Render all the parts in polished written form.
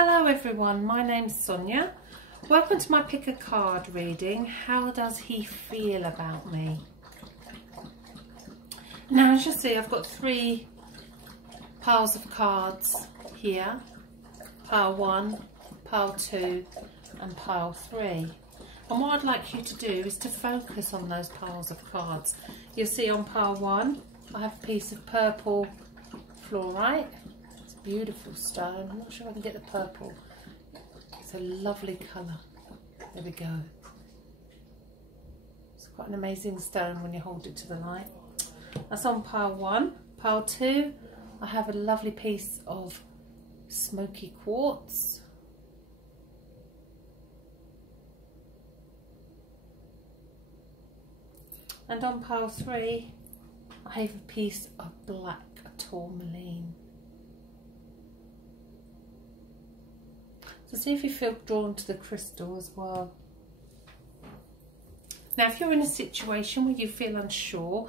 Hello everyone, my name's Sonia. Welcome to my pick a card reading. How does he feel about me? Now as you see, I've got three piles of cards here. Pile 1, pile 2 and pile 3. And what I'd like you to do is to focus on those piles of cards. You'll see on pile 1 I have a piece of purple fluorite. It's a beautiful stone. I'm not sure if I can get the purple. It's a lovely colour. There we go. It's quite an amazing stone when you hold it to the light. That's on pile 1. Pile 2, I have a lovely piece of smoky quartz. And on pile 3, I have a piece of black tourmaline. So see if you feel drawn to the crystal as well. Now if you're in a situation where you feel unsure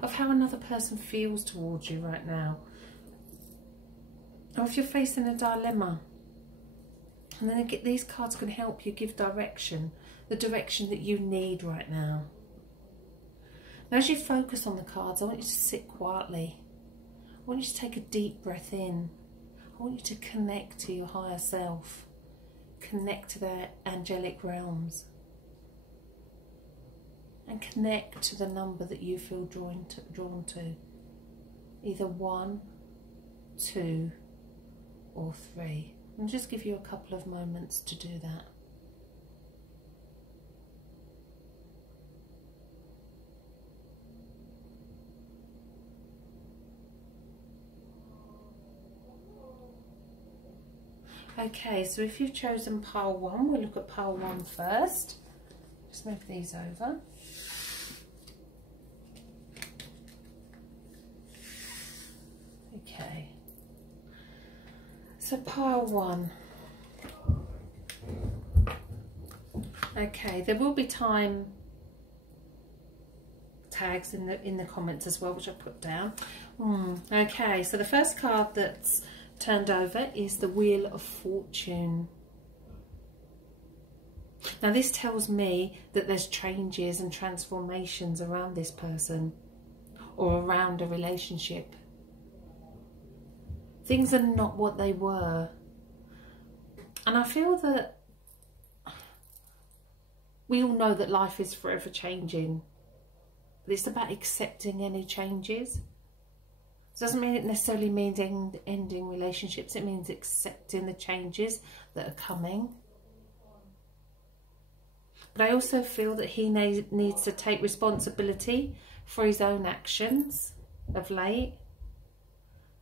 of how another person feels towards you right now, or if you're facing a dilemma, and then these cards can help you give direction, the direction that you need right now. Now as you focus on the cards, I want you to sit quietly. I want you to take a deep breath in. I want you to connect to your higher self. Connect to the angelic realms. And connect to the number that you feel drawn to. Either 1, 2 or 3. I'll just give you a couple of moments to do that. Okay, so if you've chosen pile 1, we'll look at pile 1 first. Just move these over. Okay, so pile 1. Okay, there will be time tags in the comments as well, which I put down. Okay, so the first card that's turned over is the Wheel of Fortune. Now this tells me that there's changes and transformations around this person or around a relationship. Things are not what they were. And I feel that we all know that life is forever changing, but it's about accepting any changes. Doesn't mean it necessarily means ending relationships. It means accepting the changes that are coming. But I also feel that he needs to take responsibility for his own actions of late,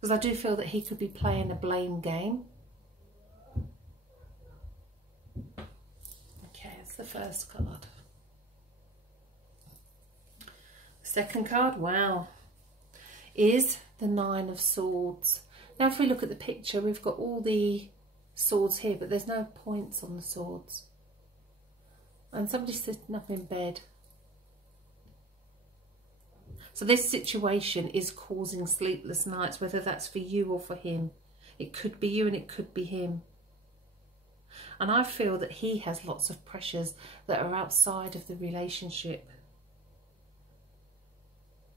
because I do feel that he could be playing a blame game. Okay, that's the first card. Second card, wow, is the 9 of Swords. Now if we look at the picture, we've got all the swords here, but there's no points on the swords. And somebody's sitting up in bed. So this situation is causing sleepless nights, whether that's for you or for him. It could be you and it could be him. And I feel that he has lots of pressures that are outside of the relationship.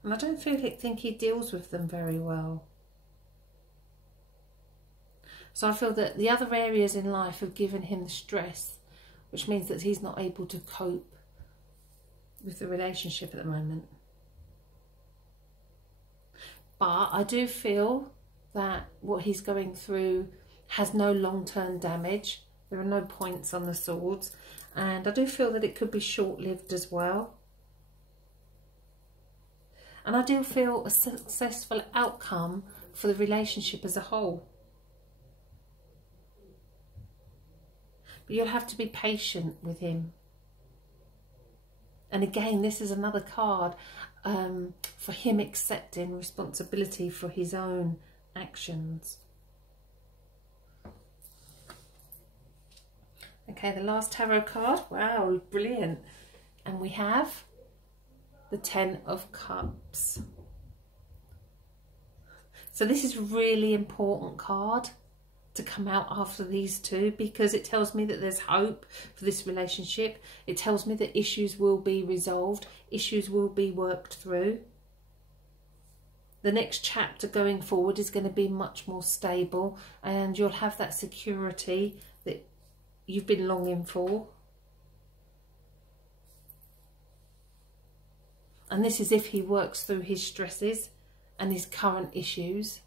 And I don't think he deals with them very well. So I feel that the other areas in life have given him the stress, which means that he's not able to cope with the relationship at the moment. But I do feel that what he's going through has no long-term damage. There are no points on the swords. And I do feel that it could be short-lived as well. And I do feel a successful outcome for the relationship as a whole. But you'll have to be patient with him. And again, this is another card for him accepting responsibility for his own actions. Okay, the last tarot card. Wow, brilliant. And we have the 10 of Cups. So this is a really important card to come out after these two, because it tells me that there's hope for this relationship. It tells me that issues will be resolved, issues will be worked through. The next chapter going forward is going to be much more stable, and you'll have that security that you've been longing for. And this is if he works through his stresses and his current issues.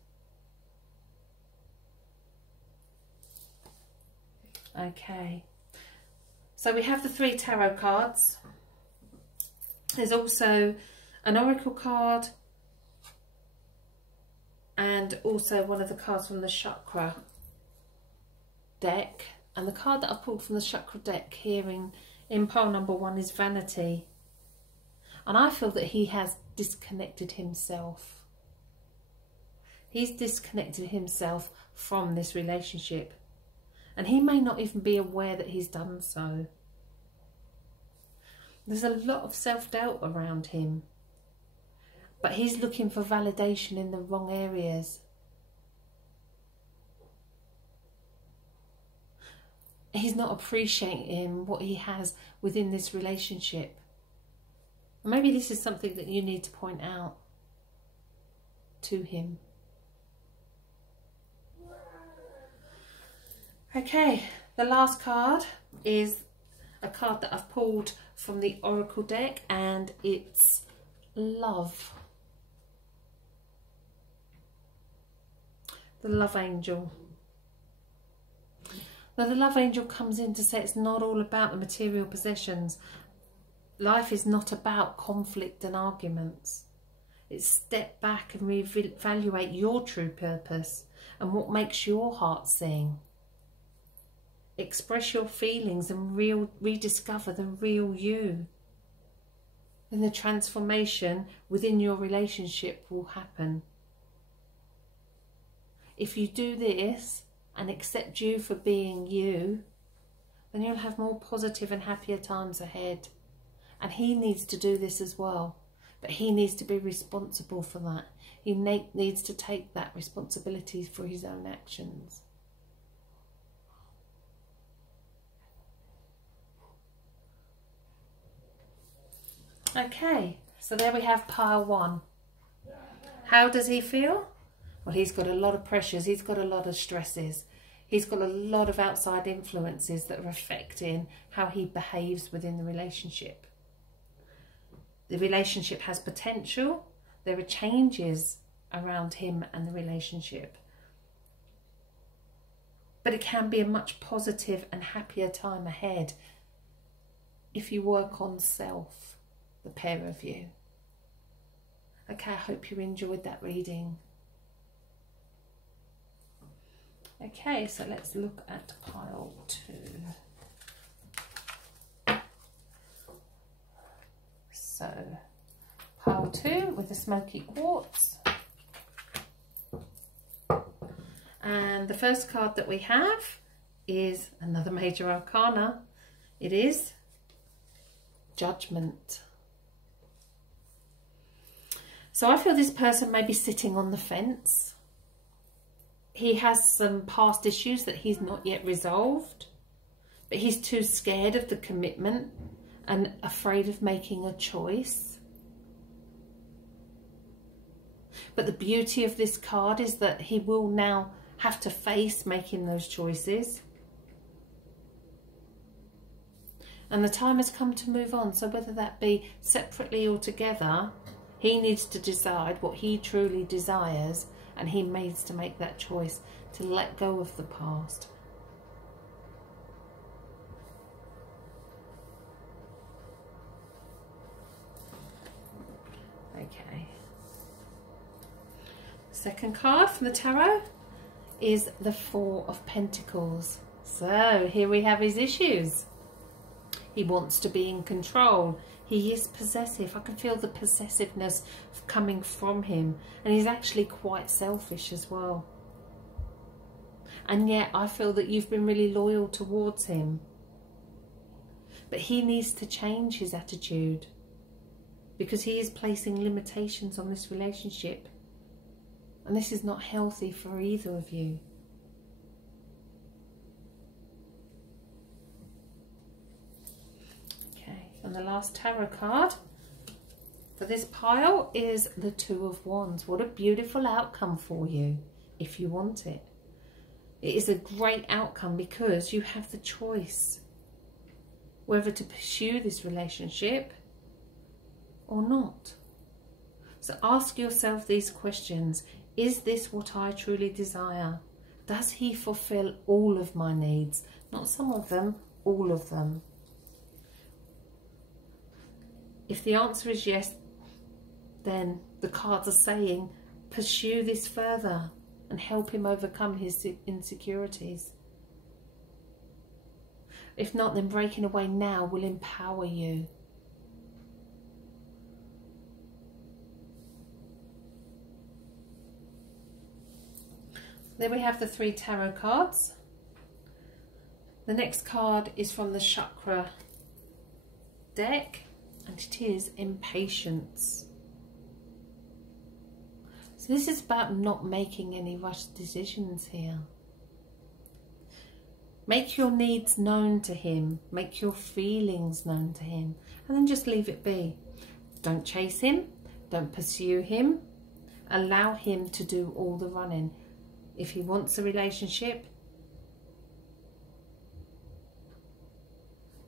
Okay, so we have the 3 tarot cards. There's also an oracle card and also one of the cards from the chakra deck. And the card that I pulled from the chakra deck here in pile number 1 is Vanity. And I feel that he has disconnected himself. He's disconnected himself from this relationship. And he may not even be aware that he's done so. There's a lot of self-doubt around him. But he's looking for validation in the wrong areas. He's not appreciating what he has within this relationship. Maybe this is something that you need to point out to him. Okay, the last card is a card that I've pulled from the oracle deck, and it's Love. The Love Angel. Now the Love Angel comes in to say it's not all about the material possessions. Life is not about conflict and arguments. It's step back and reevaluate your true purpose and what makes your heart sing. Express your feelings and rediscover the real you. Then the transformation within your relationship will happen. If you do this and accept you for being you, then you'll have more positive and happier times ahead. And he needs to do this as well. But he needs to be responsible for that. He needs to take that responsibility for his own actions. Okay, so there we have pile 1. How does he feel? Well, he's got a lot of pressures. He's got a lot of stresses. He's got a lot of outside influences that are affecting how he behaves within the relationship. The relationship has potential. There are changes around him and the relationship. But it can be a much positive and happier time ahead if you work on self, the pair of you. Okay, I hope you enjoyed that reading. Okay, so let's look at pile 2. So, pile 2 with the smoky quartz. And the first card that we have is another major arcana. It is Judgment. So I feel this person may be sitting on the fence. He has some past issues that he's not yet resolved, but he's too scared of the commitment and afraid of making a choice. But the beauty of this card is that he will now have to face making those choices. And the time has come to move on. So whether that be separately or together, he needs to decide what he truly desires, and he needs to make that choice to let go of the past. Okay. Second card from the tarot is the Four of Pentacles. So here we have his issues. He wants to be in control. He is possessive. I can feel the possessiveness coming from him. And he's actually quite selfish as well. And yet I feel that you've been really loyal towards him. But he needs to change his attitude, because he is placing limitations on this relationship. And this is not healthy for either of you. And the last tarot card for this pile is the Two of Wands. What a beautiful outcome for you if you want it. It is a great outcome because you have the choice whether to pursue this relationship or not. So ask yourself these questions. Is this what I truly desire? Does he fulfill all of my needs? Not some of them, all of them. If the answer is yes, then the cards are saying pursue this further and help him overcome his insecurities. If not, then breaking away now will empower you. There we have the 3 tarot cards. The next card is from the chakra deck, and it is Impatience. So this is about not making any rushed decisions here. Make your needs known to him. Make your feelings known to him. And then just leave it be. Don't chase him. Don't pursue him. Allow him to do all the running. If he wants a relationship,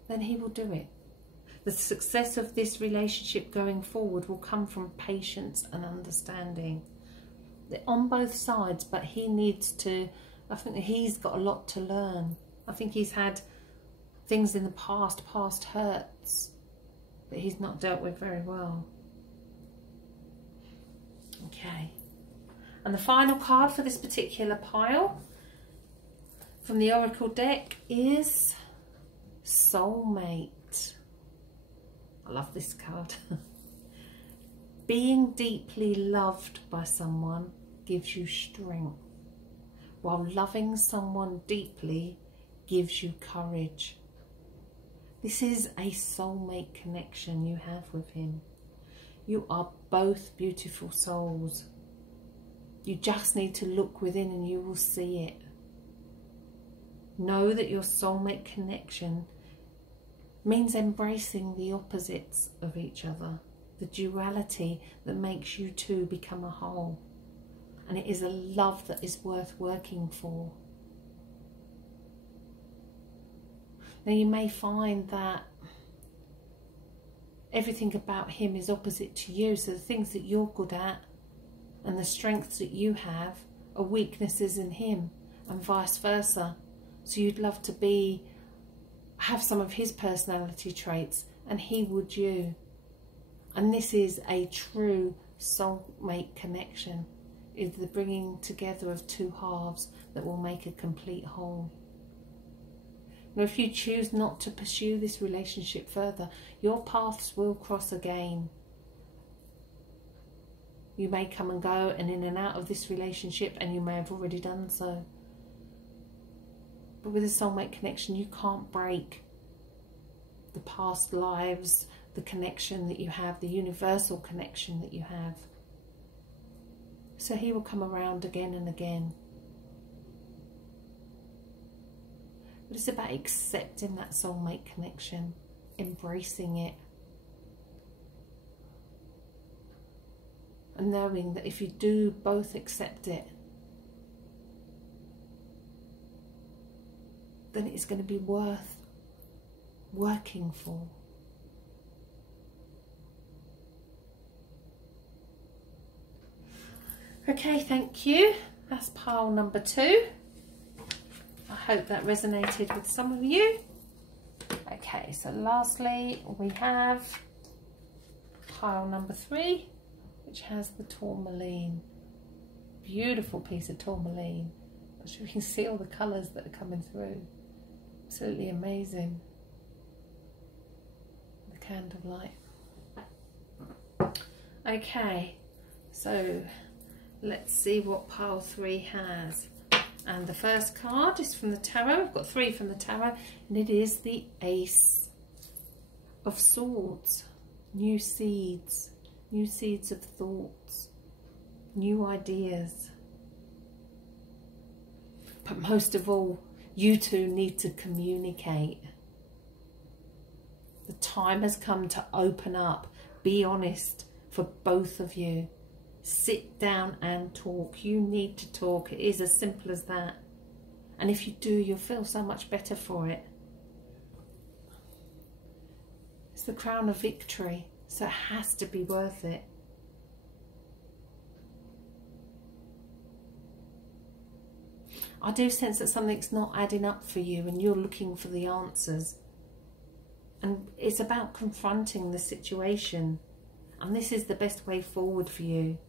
then he will do it. The success of this relationship going forward will come from patience and understanding. They're on both sides, but he needs to, I think he's got a lot to learn. I think he's had things in the past hurts that he's not dealt with very well. Okay. And the final card for this particular pile from the Oracle deck is Soulmate. I love this card. Being deeply loved by someone gives you strength, while loving someone deeply gives you courage. This is a soulmate connection you have with him. You are both beautiful souls. You just need to look within and you will see it. Know that your soulmate connection means embracing the opposites of each other, the duality that makes you two become a whole. And it is a love that is worth working for. Now you may find that everything about him is opposite to you, so the things that you're good at and the strengths that you have are weaknesses in him, and vice versa. So you'd love to have some of his personality traits, and he would you. And this is a true soulmate connection. It's the bringing together of two halves that will make a complete whole. Now, if you choose not to pursue this relationship further, your paths will cross again. You may come and go and in and out of this relationship, and you may have already done so. But with a soulmate connection, you can't break the past lives, the connection that you have, the universal connection that you have. So he will come around again and again. But it's about accepting that soulmate connection, embracing it, and knowing that if you do both accept it, then it's going to be worth working for. Okay, thank you. That's pile number 2. I hope that resonated with some of you. Okay, so lastly we have pile number 3, which has the tourmaline. Beautiful piece of tourmaline. I'm sure you can see all the colours that are coming through. Absolutely amazing. The candlelight. Okay, so let's see what pile 3 has. And the first card is from the tarot. I've got 3 from the tarot, and it is the Ace of Swords. New seeds of thoughts, new ideas. But most of all, you two need to communicate. The time has come to open up. Be honest for both of you. Sit down and talk. You need to talk. It is as simple as that. And if you do, you'll feel so much better for it. It's the crown of victory, so it has to be worth it. I do sense that something's not adding up for you and you're looking for the answers. And it's about confronting the situation. And this is the best way forward for you.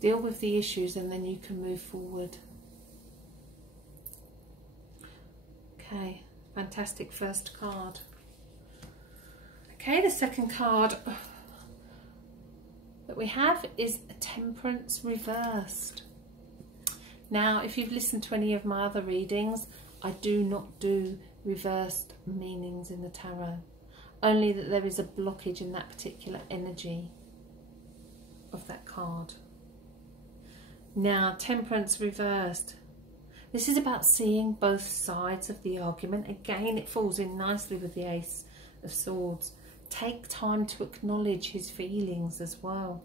Deal with the issues and then you can move forward. Okay, fantastic first card. Okay, the second card that we have is a Temperance reversed. Now, if you've listened to any of my other readings, I do not do reversed meanings in the tarot. Only that there is a blockage in that particular energy of that card. Now, Temperance reversed. This is about seeing both sides of the argument. Again, it falls in nicely with the Ace of Swords. Take time to acknowledge his feelings as well,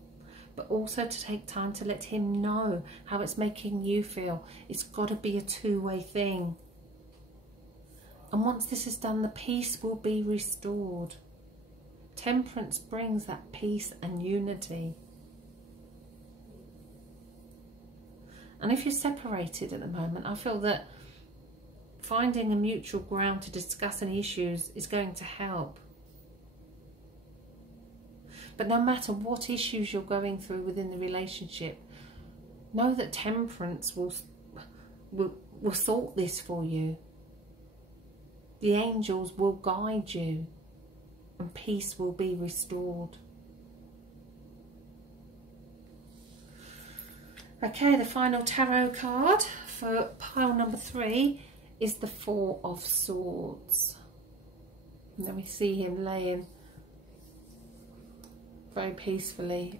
but also to take time to let him know how it's making you feel. It's got to be a two-way thing. And once this is done, the peace will be restored. Temperance brings that peace and unity. And if you're separated at the moment, I feel that finding a mutual ground to discuss any issues is going to help. But no matter what issues you're going through within the relationship, know that Temperance will sort this for you. The angels will guide you and peace will be restored. Okay, the final tarot card for pile number 3 is the Four of Swords. And then we see him laying very peacefully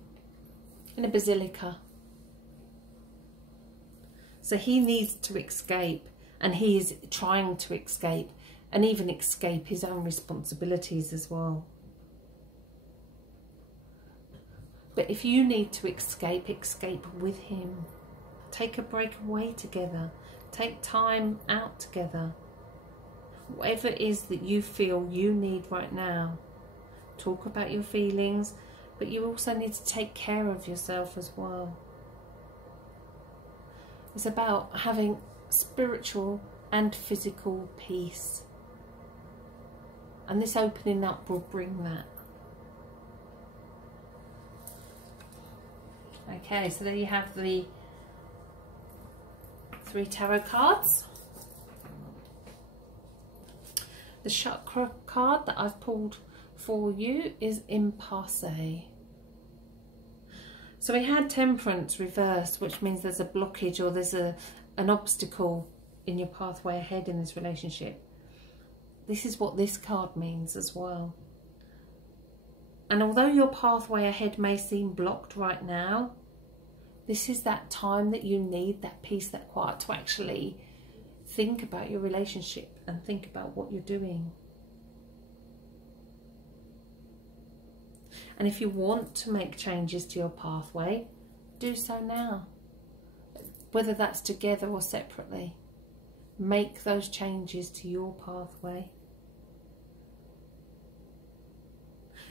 in a basilica. So he needs to escape, and he is trying to escape, and even escape his own responsibilities as well. But if you need to escape, escape with him. Take a break away together. Take time out together. Whatever it is that you feel you need right now. Talk about your feelings, but you also need to take care of yourself as well. It's about having spiritual and physical peace. And this opening up will bring that. Okay, so there you have the 3 tarot cards. The chakra card that I've pulled for you is Impasse. So we had Temperance reversed, which means there's a blockage or there's an obstacle in your pathway ahead in this relationship. This is what this card means as well. And although your pathway ahead may seem blocked right now, this is that time that you need, that peace, that quiet, to actually think about your relationship and think about what you're doing. And if you want to make changes to your pathway, do so now. Whether that's together or separately, make those changes to your pathway.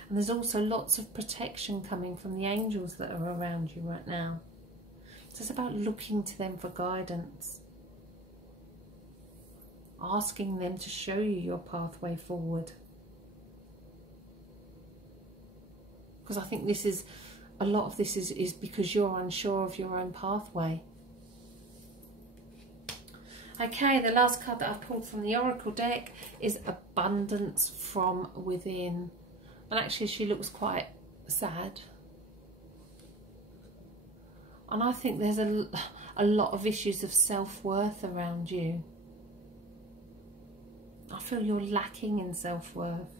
And there's also lots of protection coming from the angels that are around you right now. So it's about looking to them for guidance. Asking them to show you your pathway forward. Because I think this is, a lot of this is because you're unsure of your own pathway. Okay, the last card that I've pulled from the Oracle deck is Abundance from Within. And actually she looks quite sad. And I think there's a lot of issues of self-worth around you. I feel you're lacking in self-worth.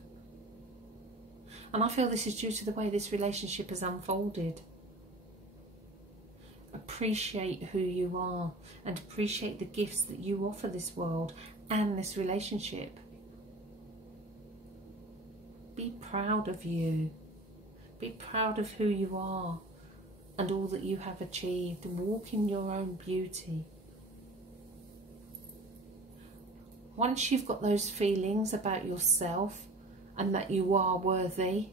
And I feel this is due to the way this relationship has unfolded. Appreciate who you are and appreciate the gifts that you offer this world and this relationship. Be proud of you. Be proud of who you are and all that you have achieved, and walk in your own beauty. Once you've got those feelings about yourself and that you are worthy,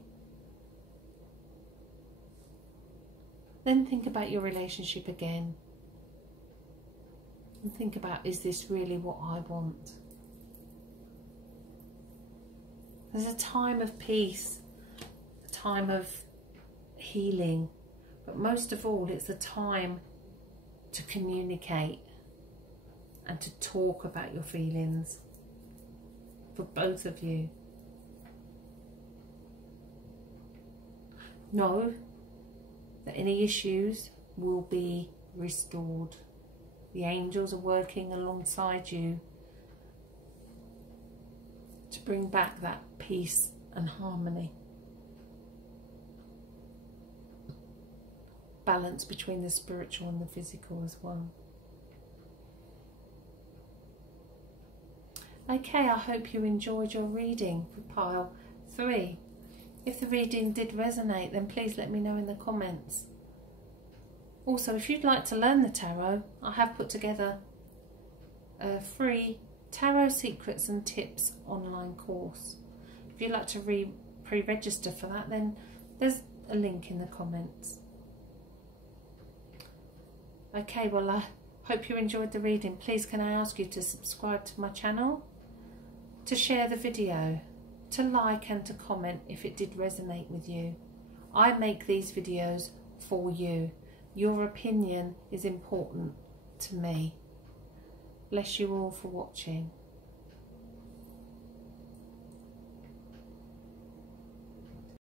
then think about your relationship again. And think about, is this really what I want? There's a time of peace, a time of healing, but most of all, it's a time to communicate and to talk about your feelings for both of you. Know that any issues will be restored. The angels are working alongside you to bring back that peace and harmony. Balance between the spiritual and the physical as well. Okay, I hope you enjoyed your reading for pile 3. If the reading did resonate, then please let me know in the comments. Also, if you'd like to learn the tarot, I have put together a free Tarot Secrets and Tips online course. If you'd like to pre-register for that, then there's a link in the comments. Okay, well, I hope you enjoyed the reading. Please can I ask you to subscribe to my channel, to share the video, to like and to comment if it did resonate with you. I make these videos for you. Your opinion is important to me. Bless you all for watching.